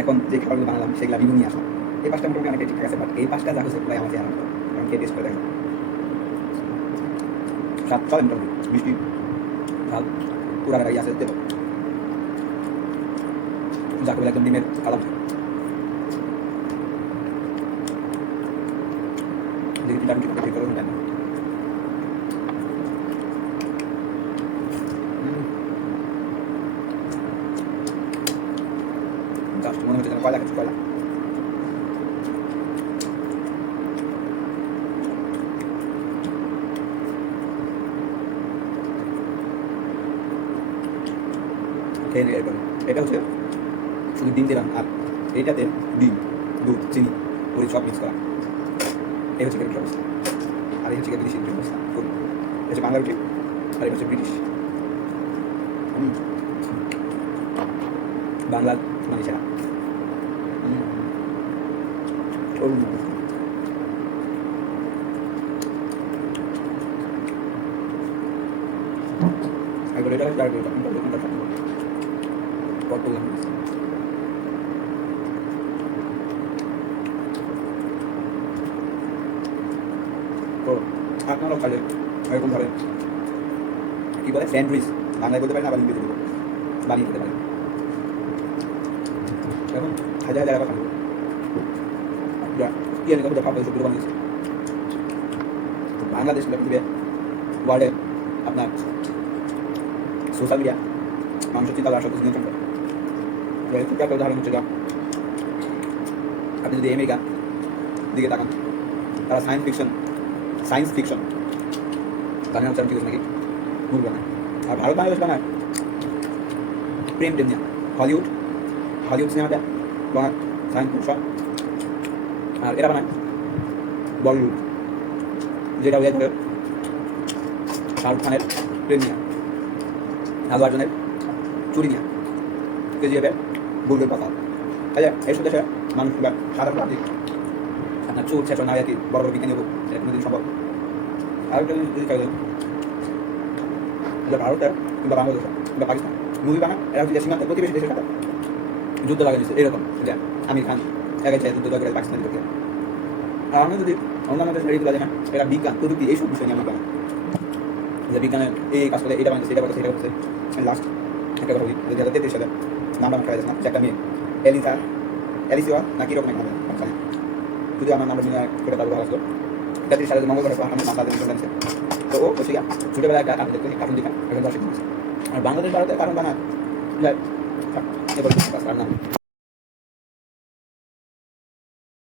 এখন যে খাবারগুলো বানালাম, সেগুলো রিভিউ নিয়ে আসলাম। এই পাঁচটা মোটামুটি অনেকটা ঠিকঠাক আছে বাট এই পাঁচটা যা হচ্ছে প্রায় আমার চেহারা মতো। কারণ খেয়ে টেস্ট করে চলে মোটামুটি। মিষ্টি ঝাল, পুরা রাই আছে যাকে বলে একদম ডিমের কালাম দেখি ঠিক করে জাস্ট মনে হচ্ছে কয়লা কিছু কয়লা। খেয়ে নিয়ে এরকম। এটা হচ্ছে শুধু ডিম দিলাম, আর এইটাতে ডিম, দুধ, চিনি, পুরি সব মিক্স করা। এই হচ্ছে ক্রিকেট অবস্থা আর এই হচ্ছে বিদেশি ক্রিকেট অবস্থা ফুল। হচ্ছে বাংলা রুটি আর এই হচ্ছে ব্রিটিশ। হুম। তো, আপনারাও খালে এরকম বলে? স্যান্ডউইচ বাংলায় বলতে পারেন, আবার ইংরেজি বলব। বানিয়ে খেতে পারেন। এখন হাজার হাজার টাকা খাব কি আমি কথা ভাবতে সবগুলো বানিয়েছি বাংলাদেশ পৃথিবীর ওয়ার্ল্ডে আপনার সোশ্যাল মিডিয়া মানুষের চিন্তা সব কিছু নিয়ন্ত্রণ করে একটা উদাহরণ হচ্ছে আপনি যদি আমেরিকা দিকে তাকান তারা সায়েন্স ফিকশন সায়েন্স ফিকশন জানেন হচ্ছে আমি কি নাকি মুভি বানায় আর ভারত বাংলাদেশ বানায় প্রেম টেম হলিউড হলিউড সিনেমাটা বানায় সায়েন্স ফিকশন আর এরা বানায় বলিউড, যেটা ওই ধরে শাহরুখ খানের প্রেম নিয়ে আলু আর্জুনের চুরি নিয়ে কেজিএফের বুলবের পাতা। তাই এইসব দেশে মানুষ বা সাধারণ পাবলিক আপনার চোর ছেঁচো না আর কি বড় বড় বিজ্ঞানী হোক এটা কোনোদিন সম্ভব। আরেকটা জিনিস যদি কাজে ভারতে কিংবা বাংলাদেশে কিংবা পাকিস্তান মুভি বানা এরা হচ্ছে সীমান্ত প্রতিবেশী দেশের সাথে। যুদ্ধ লাগা দিচ্ছে এরকম, যে, আমির খান একাই চাই যুদ্ধ করে পাকিস্তানের বিপক্ষে আর আমরা যদি অন্যান্য দেশের এগুলো দেখেন এরা বিজ্ঞান, প্রযুক্তি, এইসব বিষয় নিয়ে আমরা যে বিজ্ঞানের এই কাজ করে এটা বানিয়েছে এটা করছে এটা করছে। লাস্ট একটা কথা বলি দু হাজার তেত্রিশ সালে নামটা আমার খেলা যাচ্ছে না একটা মেয়ে, এলিসা এলিসিওয়া না কীরকম একটা নাম জানি যদি আমার নামটা নিয়ে করে তারপর ভালো তেত্রিশ সালে মঙ্গল গ্রহে আমার জানিয়েছে তো ও হচ্ছে গিয়া, ছোটোবেলায় একটা কার্টুন দেখতে কার্টুন দেখা দর্শক আর বাংলাদেশ ভারতের কারণ বানা এবার কারণ নাম